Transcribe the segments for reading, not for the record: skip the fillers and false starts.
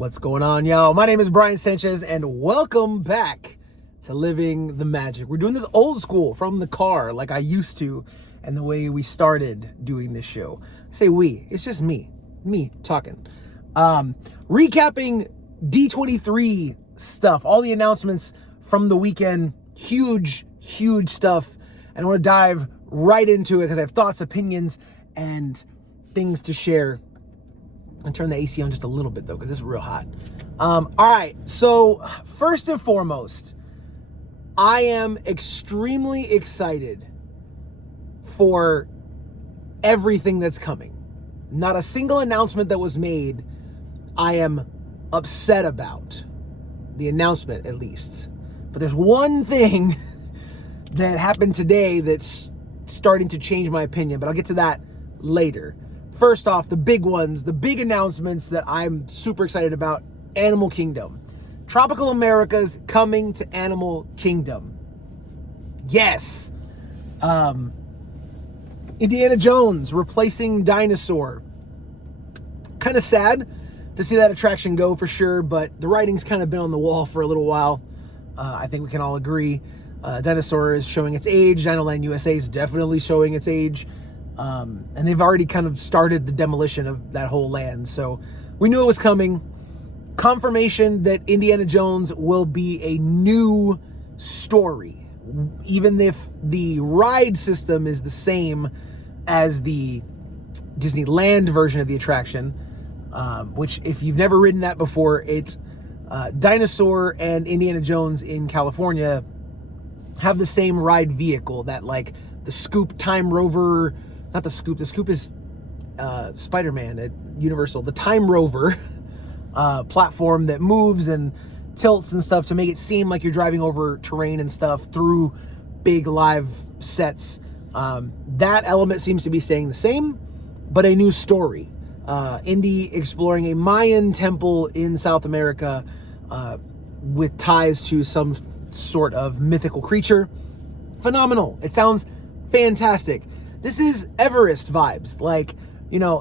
What's going on, y'all? My name is Brian Sanchez, and welcome back to Living the Magic. We're doing this old school from the car like I used to, and the way we started doing this show. I say we, it's just me talking. Recapping D23 stuff, all the announcements from the weekend, huge stuff. And I want to dive right into it because I have thoughts, opinions, and things to share. And turn the AC on just a little bit though, because it's real hot. All right, so first and foremost, I am extremely excited for everything that's coming. Not a single announcement that was made I am upset about. The announcement, at least. But there's one thing that happened today that's starting to change my opinion, but I'll get to that later. First off, the big ones, the big announcements that I'm super excited about. Animal Kingdom. Tropical America's coming to Animal Kingdom. Yes. Indiana Jones replacing Dinosaur. Kind of sad to see that attraction go for sure, but the writing's kind of been on the wall for a little while. I think we can all agree. Dinosaur is showing its age. Dinoland USA is definitely showing its age. And they've already kind of started the demolition of that whole land. So we knew it was coming. Confirmation that Indiana Jones will be a new story. Even if the ride system is the same as the Disneyland version of the attraction, which if you've never ridden that before, it's Dinosaur and Indiana Jones in California have the same ride vehicle, that like the Scoop Time Rover. Not the Scoop. The Scoop is Spider-Man at Universal. The Time Rover platform that moves and tilts and stuff to make it seem like you're driving over terrain and stuff through big live sets. That element seems to be staying the same, but a new story. Indy exploring a Mayan temple in South America with ties to some sort of mythical creature. Phenomenal. It sounds fantastic. This is Everest vibes, like,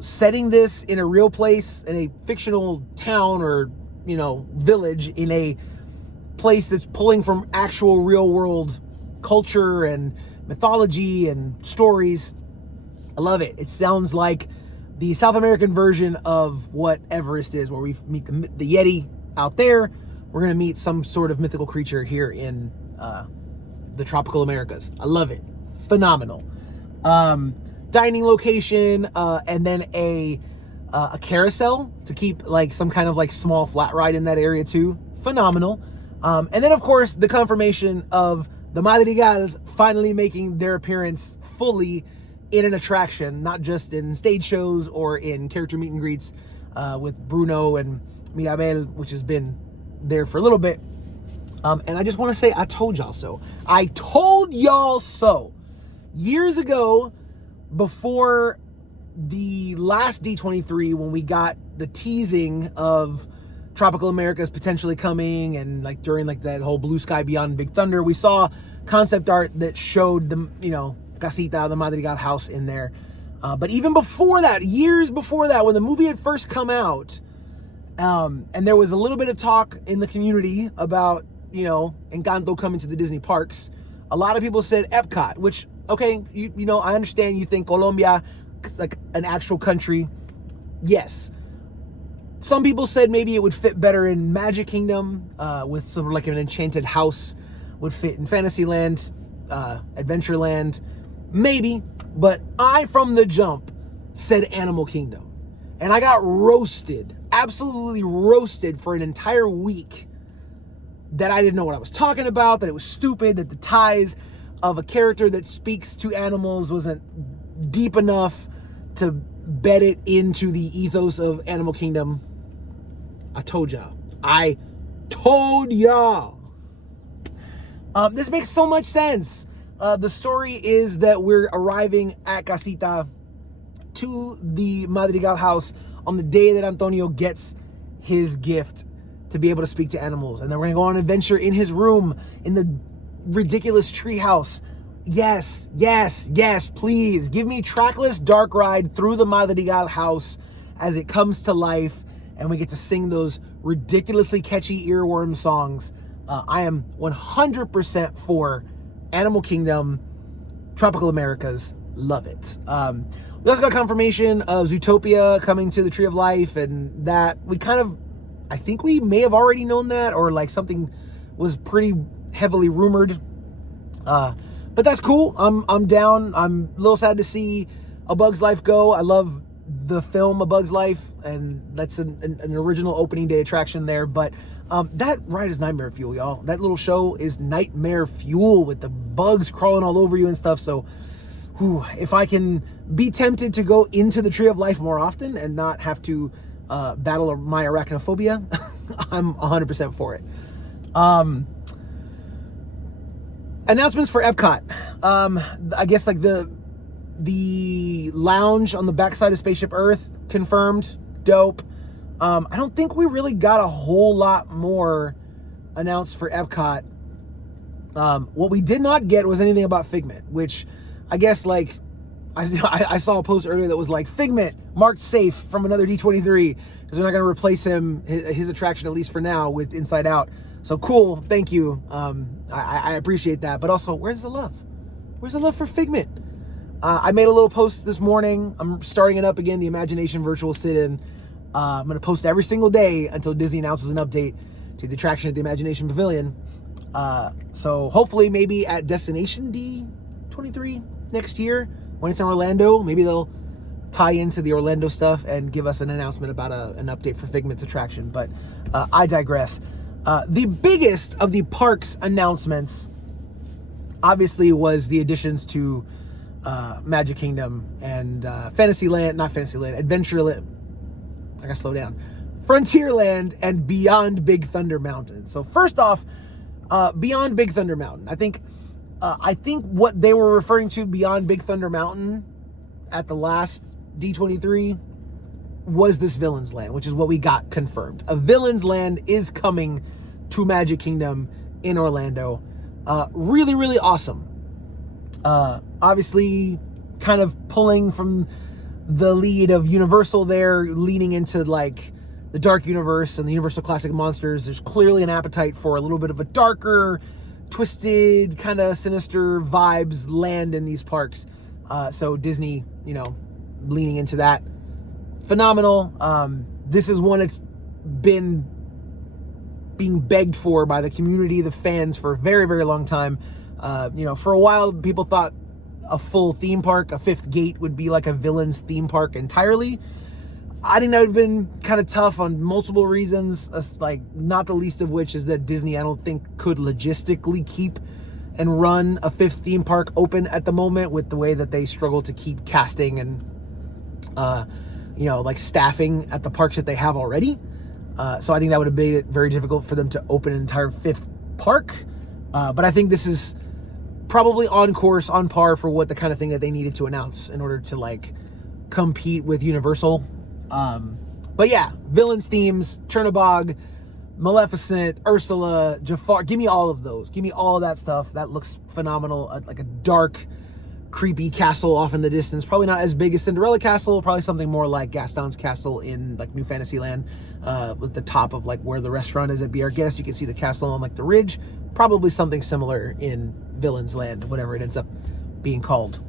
setting this in a real place, in a fictional town or, village, in a place that's pulling from actual real world culture and mythology and stories. I love it. It sounds like the South American version of what Everest is, where we meet the Yeti out there. We're going to meet some sort of mythical creature here in the tropical Americas. I love it. Phenomenal. Dining location, and then a carousel to keep like some kind of like small flat ride in that area too. Phenomenal. And then of course the confirmation of the Madrigals finally making their appearance fully in an attraction, not just in stage shows or in character meet and greets with Bruno and Mirabel, which has been there for a little bit. And I just want to say, I told y'all so. I told y'all so. Years ago, before the last D23, when we got the teasing of Tropical America's potentially coming, and like during like that whole Blue Sky Beyond Big Thunder, we saw concept art that showed the, Casita, the Madrigal house in there. But even before that, years before that, when the movie had first come out, and there was a little bit of talk in the community about, Encanto coming to the Disney parks, a lot of people said Epcot, which, okay, I understand you think Colombia is like an actual country. Yes. Some people said maybe it would fit better in Magic Kingdom, with sort of like an enchanted house would fit in Fantasyland, Adventureland, maybe. But I, from the jump, said Animal Kingdom. And I got roasted, absolutely roasted for an entire week, that I didn't know what I was talking about, that it was stupid, that the ties of a character that speaks to animals wasn't deep enough to bed it into the ethos of Animal Kingdom. I told y'all. This makes so much sense. The story is that we're arriving at Casita to the Madrigal house on the day that Antonio gets his gift to be able to speak to animals. And then we're going to go on an adventure in his room, in the ridiculous tree house. Yes, please give me trackless dark ride through the Madrigal house as it comes to life and we get to sing those ridiculously catchy earworm songs, I am 100% for Animal Kingdom, Tropical Americas. Love it. We also got confirmation of Zootopia coming to the Tree of Life, and that I think we may have already known that, or like something was pretty heavily rumored. But that's cool. I'm down. I'm a little sad to see A Bug's Life go. I love the film A Bug's Life, and that's an original opening day attraction there. But that ride is nightmare fuel, y'all. That little show is nightmare fuel with the bugs crawling all over you and stuff. So if I can be tempted to go into the Tree of Life more often and not have to battle my arachnophobia, I'm 100% for it. Announcements for Epcot. I guess like the lounge on the backside of Spaceship Earth confirmed. Dope. I don't think we really got a whole lot more announced for Epcot. What we did not get was anything about Figment, which I guess like I saw a post earlier that was like, Figment marked safe from another D23 because they're not going to replace his attraction, at least for now, with Inside Out. So cool, thank you. I appreciate that. But also, where's the love? Where's the love for Figment? I made a little post this morning. I'm starting it up again, the Imagination Virtual Sit-In. I'm going to post every single day until Disney announces an update to the attraction at the Imagination Pavilion. So hopefully maybe at Destination D23 next year, when it's in Orlando, maybe they'll tie into the Orlando stuff and give us an announcement about an update for Figment's attraction. But I digress. The biggest of the parks announcements obviously was the additions to Magic Kingdom and Adventureland. I gotta slow down. Frontierland and Beyond Big Thunder Mountain. So first off, Beyond Big Thunder Mountain. I think what they were referring to Beyond Big Thunder Mountain at the last D23 was this Villains Land, which is what we got confirmed. A Villains Land is coming to Magic Kingdom in Orlando. Really, really awesome. Obviously, kind of pulling from the lead of Universal there, leaning into like the Dark Universe and the Universal Classic Monsters. There's clearly an appetite for a little bit of a darker, twisted, kind of sinister vibes land in these parks. So Disney, leaning into that. Phenomenal. This is one that's been being begged for by the community, the fans, for a very, very long time. For a while, people thought a full theme park, a fifth gate, would be like a Villains theme park entirely. I think that would have been kind of tough on multiple reasons, like not the least of which is that Disney, I don't think, could logistically keep and run a fifth theme park open at the moment with the way that they struggle to keep casting and, staffing at the parks that they have already. So I think that would have made it very difficult for them to open an entire fifth park. But I think this is probably on course, on par for what the kind of thing that they needed to announce in order to compete with Universal. But yeah, Villains themes, Chernabog, Maleficent, Ursula, Jafar. Give me all of those. Give me all of that stuff. That looks phenomenal. Like a dark, creepy castle off in the distance. Probably not as big as Cinderella Castle. Probably something more like Gaston's Castle in New Fantasyland, with the top of where the restaurant is at Be Our Guest. You can see the castle on the ridge. Probably something similar in Villains Land, whatever it ends up being called.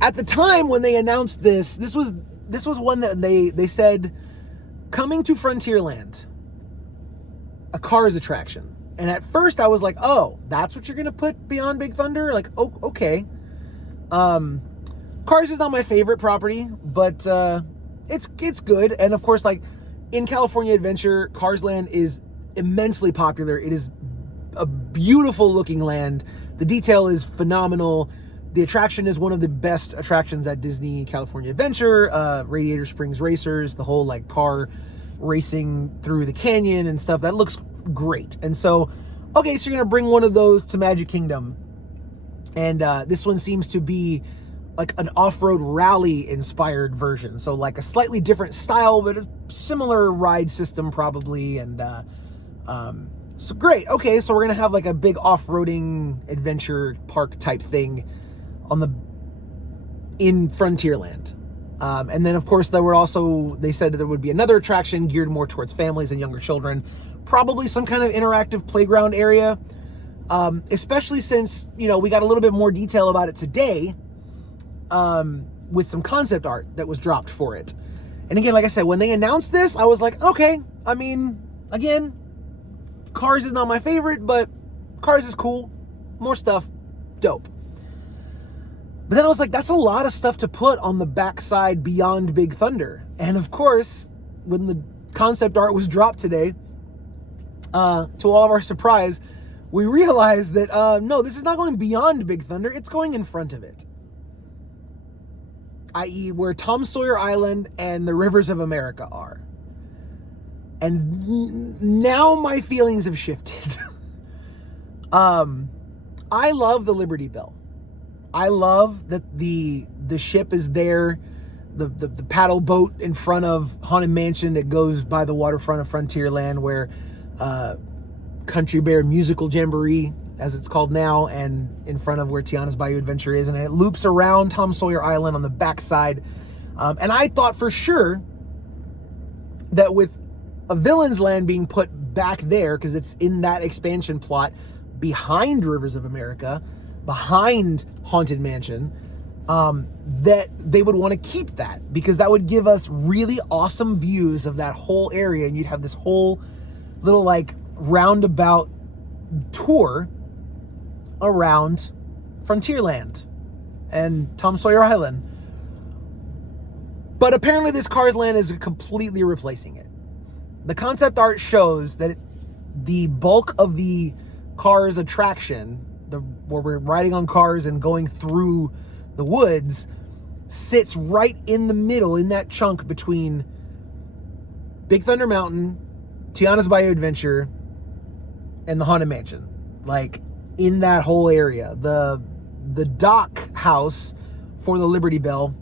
At the time when they announced this was one that they said coming to Frontierland, a Cars attraction. And at first I was like, oh, that's what you're gonna put Beyond Big Thunder? Oh, okay. Cars is not my favorite property, but it's good. And of course, in California Adventure, Cars Land is immensely popular. It is a beautiful looking land. The detail is phenomenal. The attraction is one of the best attractions at Disney California Adventure. Radiator Springs Racers, the whole car racing through the canyon and stuff. That looks great. And so, okay, so you're gonna bring one of those to Magic Kingdom. And this one seems to be an off-road rally inspired version. So a slightly different style, but a similar ride system probably. And so great. Okay, so we're gonna have a big off-roading adventure park type thing in Frontierland. And then, of course, they said that there would be another attraction geared more towards families and younger children, probably some kind of interactive playground area, especially since, we got a little bit more detail about it today with some concept art that was dropped for it. And again, like I said, when they announced this, I was like, okay, I mean, again, Cars is not my favorite, but Cars is cool. More stuff, dope. But then I was like, that's a lot of stuff to put on the backside beyond Big Thunder. And of course, when the concept art was dropped today, to all of our surprise, we realized that, no, this is not going beyond Big Thunder. It's going in front of it. I.e., where Tom Sawyer Island and the Rivers of America are. And now my feelings have shifted. I love the Liberty Bell. I love that the ship is there, the paddle boat in front of Haunted Mansion that goes by the waterfront of Frontierland, where Country Bear Musical Jamboree, as it's called now, and in front of where Tiana's Bayou Adventure is, and it loops around Tom Sawyer Island on the backside. And I thought for sure that with a Villain's Land being put back there, because it's in that expansion plot behind Rivers of America, behind Haunted Mansion, that they would want to keep that, because that would give us really awesome views of that whole area, and you'd have this whole little like roundabout tour around Frontierland and Tom Sawyer Island. But apparently this Cars Land is completely replacing it. The concept art shows that the bulk of the Cars attraction, where we're riding on cars and going through the woods, sits right in the middle, in that chunk between Big Thunder Mountain, Tiana's Bayou Adventure, and the Haunted Mansion. Like, in that whole area. The dock house for the Liberty Bell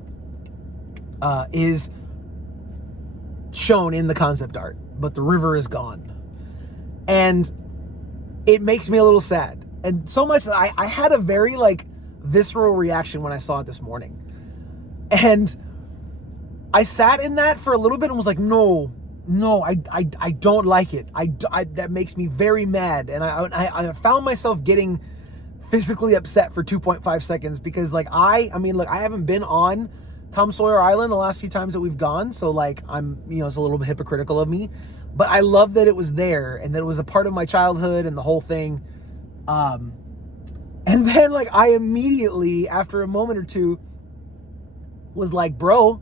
is shown in the concept art, but the river is gone. And it makes me a little sad. And so much that I had a very like visceral reaction when I saw it this morning. And I sat in that for a little bit and was like, no, I don't like it. That makes me very mad. And I found myself getting physically upset for 2.5 seconds, because like, I mean, look, I haven't been on Tom Sawyer Island the last few times that we've gone. So like, it's a little bit hypocritical of me, but I love that it was there and that it was a part of my childhood and the whole thing. And then like, I immediately, after a moment or two, was like, bro,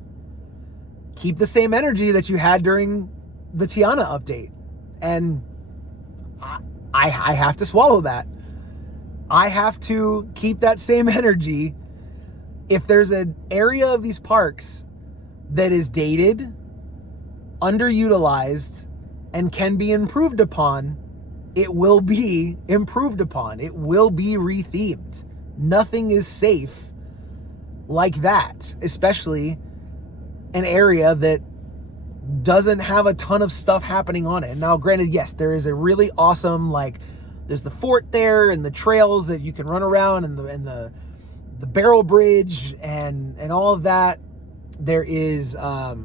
keep the same energy that you had during the Tiana update. And I have to swallow that. I have to keep that same energy. If there's an area of these parks that is dated, underutilized, and can be improved upon, it will be improved upon. It will be rethemed. Nothing is safe like that, especially an area that doesn't have a ton of stuff happening on it. Now, granted, yes, there is a really awesome, like, there's the fort there and the trails that you can run around, and the barrel bridge and all of that. There is, I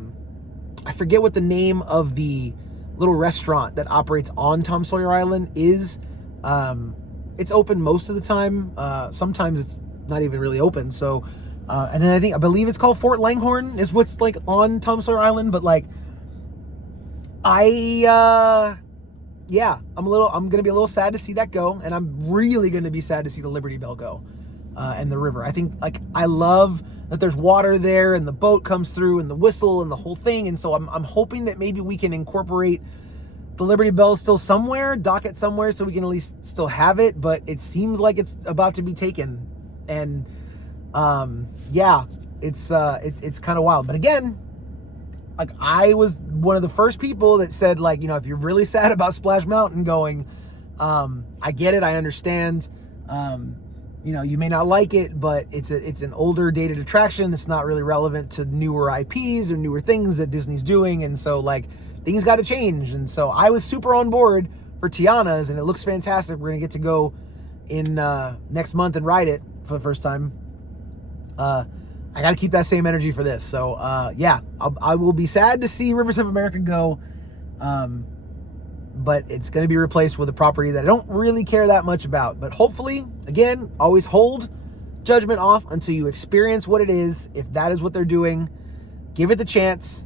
forget what the name of the little restaurant that operates on Tom Sawyer Island is. It's open most of the time. Sometimes it's not even really open. So, and then I believe it's called Fort Langhorne is what's like on Tom Sawyer Island. But like, I'm gonna be a little sad to see that go, and I'm really gonna be sad to see the Liberty Bell go, and the river. I think, like, I love that there's water there, and the boat comes through, and the whistle, and the whole thing. And so I'm hoping that maybe we can incorporate the Liberty Bell still somewhere, dock it somewhere, so we can at least still have it. But it seems like it's about to be taken, and it's kind of wild. But again, like, I was one of the first people that said, like, if you're really sad about Splash Mountain going, I get it, I understand. You may not like it, but it's an older dated attraction. It's not really relevant to newer IPs or newer things that Disney's doing. And so, like, things got to change. And so I was super on board for Tiana's, and it looks fantastic. We're going to get to go in next month and ride it for the first time. I got to keep that same energy for this. So, yeah, I will be sad to see Rivers of America go. But it's going to be replaced with a property that I don't really care that much about. But hopefully, again, always hold judgment off until you experience what it is. If that is what they're doing, give it the chance.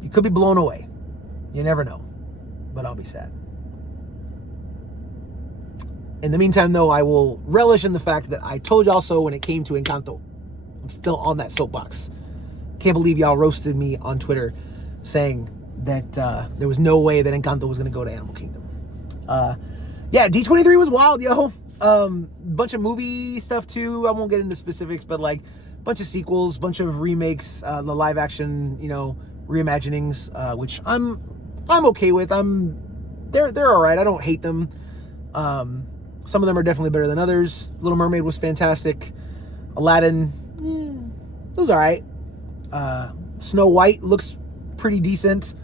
You could be blown away. You never know. But I'll be sad. In the meantime, though, I will relish in the fact that I told y'all so when it came to Encanto. I'm still on that soapbox. Can't believe y'all roasted me on Twitter saying that there was no way that Encanto was going to go to Animal Kingdom. Yeah, D23 was wild, yo. Bunch of movie stuff, too. I won't get into specifics, but, like, bunch of sequels, bunch of remakes, the live action, reimaginings, which I'm okay with. They're all right. I don't hate them. Some of them are definitely better than others. Little Mermaid was fantastic. Aladdin, it was all right. Snow White looks pretty decent.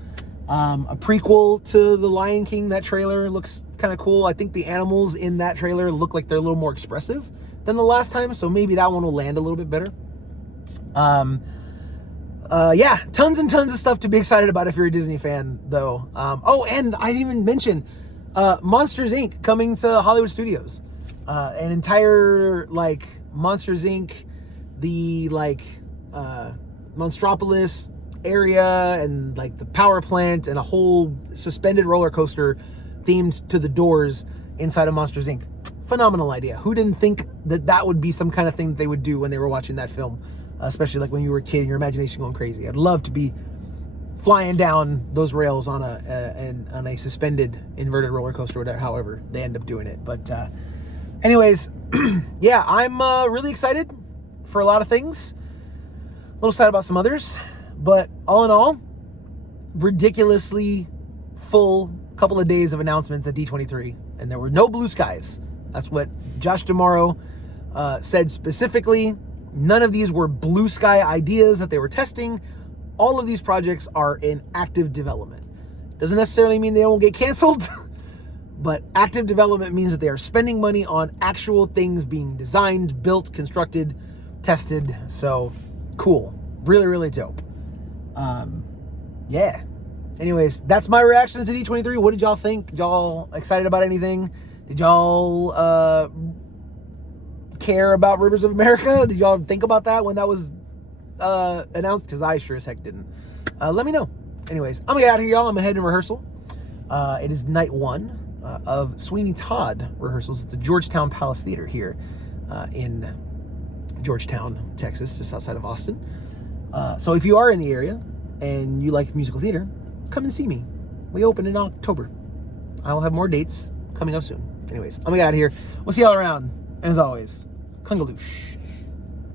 A prequel to The Lion King, that trailer looks kind of cool. I think the animals in that trailer look like they're a little more expressive than the last time, so maybe that one will land a little bit better. Yeah, tons and tons of stuff to be excited about if you're a Disney fan, though. Oh, and I didn't even mention Monsters, Inc. coming to Hollywood Studios. An entire, Monsters, Inc., the, Monstropolis area and, the power plant and a whole suspended roller coaster themed to the doors inside of Monsters, Inc. Phenomenal idea. Who didn't think that would be some kind of thing that they would do when they were watching that film? Especially, when you were a kid and your imagination going crazy. I'd love to be flying down those rails on a suspended inverted roller coaster, or whatever, however they end up doing it. But anyways, yeah, I'm really excited for a lot of things. A little sad about some others. But all in all, ridiculously full couple of days of announcements at D23. And there were no blue skies. That's what Josh D'Amaro said specifically. None of these were blue sky ideas that they were testing. All of these projects are in active development. Doesn't necessarily mean they won't get canceled, but active development means that they are spending money on actual things being designed, built, constructed, tested. So cool. Really, really dope. Yeah. Anyways, that's my reaction to D23. What did y'all think? Y'all excited about anything? Did y'all care about Rivers of America? Did y'all think about that when that was announced? Because I sure as heck didn't. Let me know. Anyways, I'm gonna get out of here, y'all. I'm gonna head to rehearsal. It is night 1 of Sweeney Todd rehearsals at the Georgetown Palace Theater here in Georgetown, Texas, just outside of Austin. So if you are in the area and you like musical theater, come and see me. We open in October. I'll have more dates coming up soon. Anyways, I'm gonna get out of here. We'll see y'all around. And as always, Kungaloosh.